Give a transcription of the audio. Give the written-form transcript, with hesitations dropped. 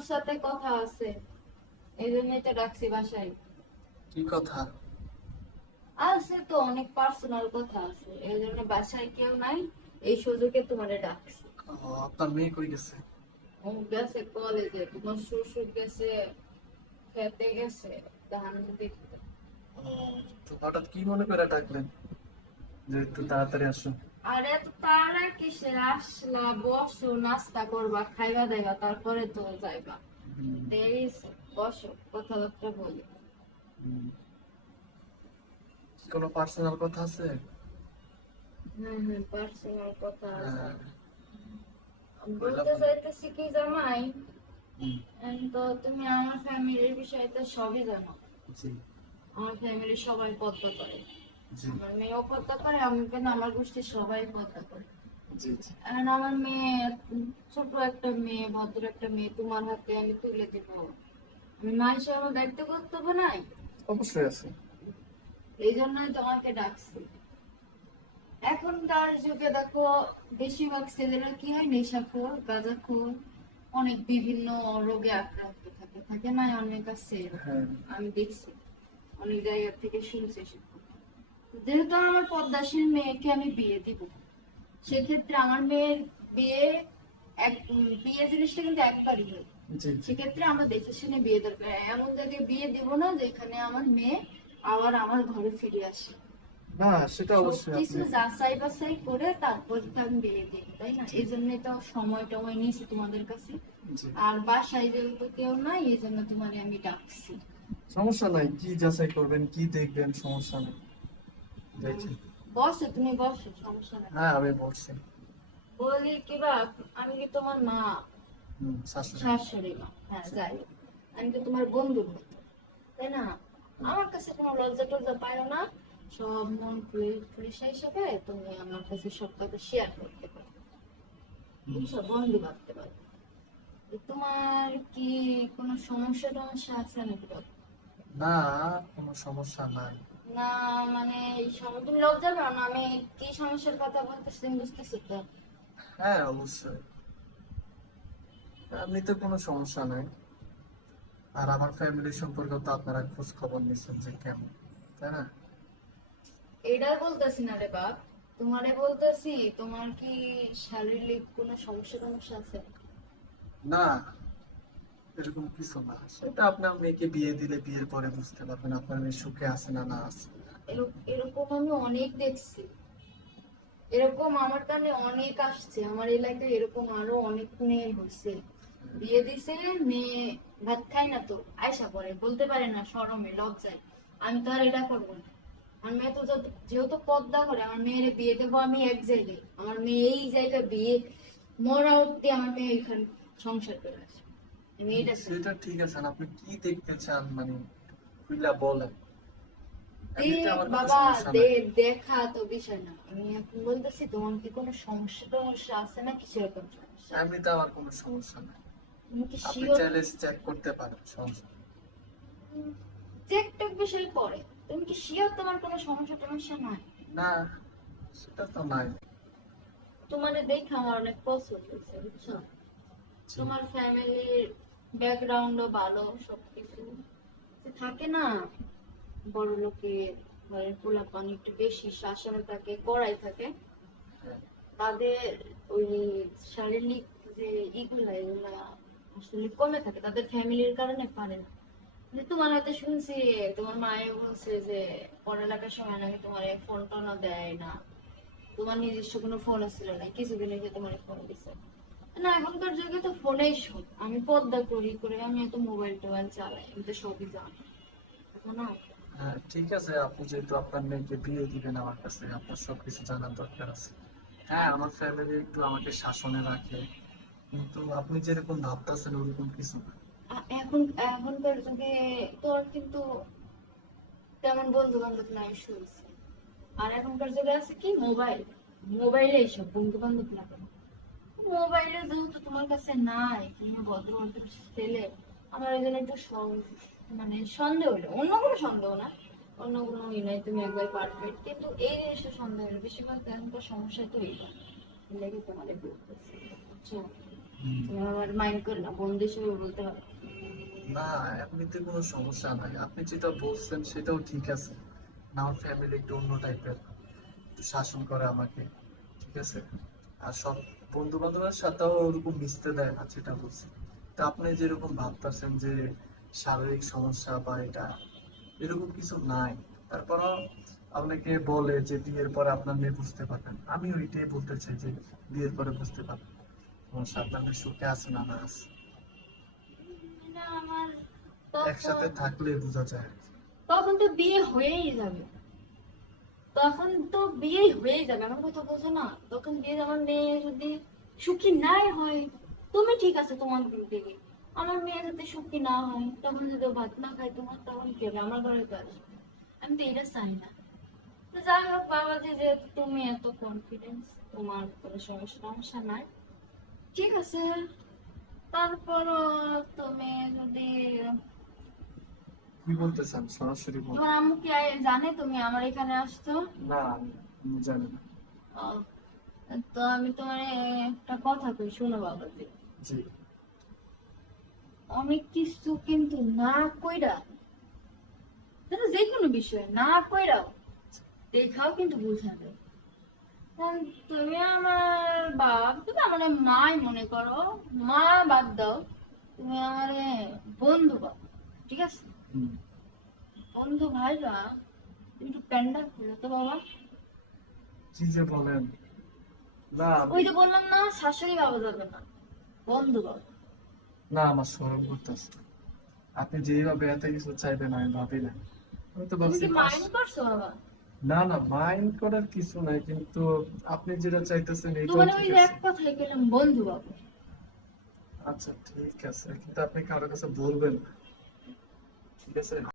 তোমার সাথে কথা আছে, এই জন্যই তো ডাকছি বাসায়। কি কথা? আছে তো, অনেক পার্সোনাল কথা আছে, এই জন্য বাসায় কেউ নাই, এই সুযোগে তোমারে ডাকছি। আপনার মেয়ে কই গেছে? ও গেছে কলেজে, তোমার শ্বশুর গেছে খেতে গেছে ধান দিতে। ও, তো হঠাৎ কি মনে করে ডাকলেন যে একটু তাড়াতাড়ি আসুন? আর এত তারা কিসের, আসলা বসো, নাস্তা করবা, খাইবা দাইবা, তারপরে তো যাইবা। হুম, দেরি আছে, বসো কথাবার্তা বলি। হুম। কোনো পার্সোনাল কথা আছে? পার্সোনাল কথা আছে। হ্যাঁ, বললাম বলতে না। চাইতেছি কি জামাই, হুম, তো তুমি আমার ফ্যামিলির বিষয়ে তো সবই জানো। জি, আমার ফ্যামিলির সবাই পদ্মা করে, জি, আমার মেয়েও পদ্মা করে, আমি কেন, আমার গোষ্ঠীর সবাই পদ্মা করে। জি, জি। এখন আমার মেয়ে, ছোট একটা মেয়ে, ভদ্র একটা মেয়ে, তোমার হাতে আমি তুলে দিব, আমি মা হিসেবে আমার দায়িত্ব কর্তব্য নাই? অবশ্যই আছে। এই জন্যই তোমাকে ডাকছি। এখনকার যুগে দেখো, বেশিরভাগ ছেলেরা কি হয়, নেশাখোর, গাঁজাখোর, অনেক বিভিন্ন রোগে আক্রান্ত থাকে, থাকে না অনেক আছে এরকম। হ্যাঁ, আমি দেখছি, অনেক জায়গা থেকে শুনছি এসব কথা। যেহেতু আমার পদ্মাশীল মেয়েকে আমি বিয়ে দিব, সেক্ষেত্রে আমার মেয়ের বিয়ে, বিয়ে জিনিসটা কিন্তু একবারই হয়। জি, জি। সেক্ষেত্রে আমরা দেখে শুনে বিয়ে দরকার, এমন জায়গায় বিয়ে দিব না যেখানে আমার মেয়ে আবার আমার ঘরে ফিরে আসে। না, সেটা অবশ্যই সবকিছু আপনি। যাচাই বাছাই করে তারপর তো আমি বিয়ে দিই, তাই না? জি, এই জন্য তো সময় টময় নিয়েছি তোমাদের কাছে। জি। আর বাসায় যেহেতু কেউ নাই, এই জন্য তোমারে আমি ডাকছি। সমস্যা নাই, কি যাচাই করবেন, কি দেখবেন, সমস্যা নেই। উম, দেখি। বসো, তুমি বসো, সমস্যা নাই। হ্যাঁ, আমি বলছি। বলি কি বা, আমি কি তোমার মা? হুম, শাশুড়ি। শাশুড়ি মা, হ্যাঁ জি, যাই হোক। আমি তো তোমার বন্ধুর মতো, তাই না? হুম, আমার কাছে কোনো লজ্জা টজ্জা পাইও না, সব মন খুলে ফ্রেশা হিসাবে তুমি আমার কাছে সব কথা শেয়ার করতে পারো, হুম। বুঝছো? বন্ধু ভাবতে পারো। তোমার কি কোনো সমস্যা টমস্যা আছে নাকি বলো? না, কোনো সমস্যা নাই। না, মানে এই তুমি লজ্জা পাও না, আমি কি সমস্যার কথা বলতেছি তুমি বুঝতেছো তো? হ্যাঁ, অবশ্যই। এমনিতে কোনো সমস্যা নাই। আর আমার ফ্যামিলি সম্পর্কে তো আপনারা খোঁজ খবর নিচ্ছেন যে কেমন, তাই না? এটাই বলতেছি না রে বাপ, তোমারে বলতেছি, তোমার কি শারীরিক কোনো সমস্যা টমস্যা আছে? না, এরকম কিছু না। সেটা আপনার মেয়েকে বিয়ে দিলে বিয়ের পরে বুঝতে পারবেন আপনার মেয়ে সুখে আছে না না আছে। এরকম আমি অনেক দেখছি, এরকম আমার কানে অনেক আসছে, আমার এলাকায় এরকম আরো অনেক মেয়ে হয়েছে, বিয়ে দিছে, মেয়ে ভাত খায় না তো আয়সা পরে বলতে পারে না, শরমে লজ্জায়। আমি তো আর এটা করবো না, আমার মেয়ে তো যেহেতু পদ্মা করে, আমার মেয়ের বিয়ে দেবো আমি এক জায়গায়, আমার মেয়ে এই জায়গায় বিয়ে, মরা অব্দি আমার মেয়ে এখানে সংসার করে আসে, আমি এটা চাই। সেটা ঠিক আছে, আপনি কি দেখতে চান মানে খুইলা বলেন। এমনিতে দেখ আমার কোনো বাবা, সমস্যা নাই। দেখা তো বিষয় না, আমি এখন বলতেছি তোমার কি কোনো সমস্যা টমস্যা আছে নাকি, সেরকম সমস্যা? এমনিতে আমার কোনো সমস্যা নাই। তুমি কি আপনি শিওর? চাইলে চেক করতে পারেন, সমস্যা নেই। চেক টেক বিষয় পরে, তুমি কি শিওর তোমার কোনো সমস্যা টমস্যা নাই? না, সেটা তো নাই। তোমার দেখে আমার অনেক পছন্দ হয়েছে, বুঝছো? জি, তোমার ফ্যামিলির ব্যাকগ্রাউন্ডও ভালো, সবকিছু যে থাকে না, বড় লোকের ঘরের পোলাপান একটু বেশি শাসনে থাকে, কড়াই থাকে, হ্যাঁ। তাদের ওই শারীরিক যে ইগুলা, এগুলা আসলে কমে থাকে, তাদের ফ্যামিলির কারণে পারে না। যে তোমার হাতে শুনছি, তোমার মায়ে বলছে যে পড়ালেখার সময় নাকি তোমার ফোন টোনও দেয় না, তোমার নিজস্ব কোনো ফোন ছিল না, কিছুদিন আগে তোমার ফোন দিছে। না, এখনকার যুগে তো ফোনেই সব, আমি পর্দা করি করে আমি এত মোবাইল টোবাইল চালাই, আমি তো সবই জানি, এখন না। হ্যাঁ, ঠিক আছে, আপনি যেহেতু আপনার মেয়েকে বিয়ে দিবেন আমার কাছে, আপনার সবকিছু জানার দরকার আছে। হ্যাঁ, আমার ফ্যামিলি একটু আমাকে শাসনে রাখে, কিন্তু আপনি যেরকম ভাবতেছেন ওরকম কিছু না। এখন এখনকার যুগে তোর কিন্তু তেমন বন্ধু বান্ধব নাই শুনছি, আর এখনকার যুগে আছে কি, মোবাইল, মোবাইলে এইসব বন্ধু বান্ধব লাগে। মোবাইলে যেহেতু তোমার কাছে নাই, তুমি ভদ্র ভদ্র ছেলে, আমার এই জন্য একটু মানে সন্দেহ হলো, অন্য কোনো সন্দেহ না, অন্য কোনো ই নাই, তুমি একবার পারফেক্ট, কিন্তু এই জিনিসটা সন্দেহ হলো, বেশিরভাগ এখনকার সমস্যা তো এইটা, লেগে তোমাদের বলতেছি, বুঝছো? হুম। তুমি আমার মাইন্ড করে না, বন্ধু হিসেবে বলতে পারো। না, এমনিতে কোনো সমস্যা নাই, আপনি যেটা বলছেন সেটাও ঠিক আছে। না, আমার ফ্যামিলি একটু অন্য টাইপের, একটু শাসন করে আমাকে, ঠিক আছে। আর সব বন্ধু বান্ধবের সাথেও ওরকম মিশতে দেয় না, যেটা বলছি। তা আপনি যেরকম ভাবতেছেন যে শারীরিক সমস্যা বা এটা, এরকম কিছু নাই। তারপরও আপনাকে বলে যে বিয়ের পরে আপনার মেয়ে বুঝতে পারবেন, আমি ওইটাই বলতে চাই যে বিয়ের পরে বুঝতে পারবেন সমস্যা, আপনার মেয়ে সুখে আছে না না আছে। না আমার তখন, একসাথে থাকলে বোঝা যায়। তখন তো বিয়ে হয়েই যাবে, তখন তো বিয়েই হয়ে যাবে, আমার কথা বোঝো না। তখন বিয়ে, আমার মেয়ে যদি সুখী নাই হয়, তুমি ঠিক আছে তোমার দিক থেকে, আমার মেয়ে যদি সুখী না হয়, তখন যদি ও ভাত না খায় তোমার, তখন কি হবে? আমার ঘরে তো আসবে। আমি তো এটা চাই না। তো যাই হোক বাবাজি, যেহেতু তুমি এত কনফিডেন্স, তোমার কোনো সমস্যা নাই, ঠিক আছে। তারপরও তুমি যদি, কি বলতে চান সরাসরি বলুন। তোমার আম্মু কি জানে তুমি আমার এখানে আসছো? না, আমি জানি না। আহ, তো আমি তোমার একটা কথা কই, শোনো বাবাজি। জি। অনেক কিছু কিন্তু না কইরা, সেটা যে কোনো বিষয় না কইরাও দেখাও কিন্তু বোঝা যায়। কারণ তুমি আমার বাপ, তুমি আমার মাই মনে করো, মা বাদ দাও, তুমি আমার বন্ধু বাপ, ঠিক আছে? হুম। বন্ধু ভাইরা, তুমি একটু প্যান্ডা করো তো বাবা। কি যে বলেন। না ওই যে বললাম না, শাশুড়ি বাবা যাবে না, বন্ধু বাবা। না, আমার সরব করতেছে। আপনি যেভাবে এত কিছু চাইবেন আমি ভাবি না। আমি তো তুমি ভাবছি কি মাইন্ড করছো বাবা? না না, মাইন্ড করার কিছু নাই, কিন্তু আপনি যেটা চাইতেছেন এটাও তোমার ওই ঠিক যে আছে। এক কথাই গেলাম বন্ধু বাবা। আচ্ছা ঠিক আছে, কিন্তু আপনি কারোর কাছে বলবেন না, ঠিক আছে।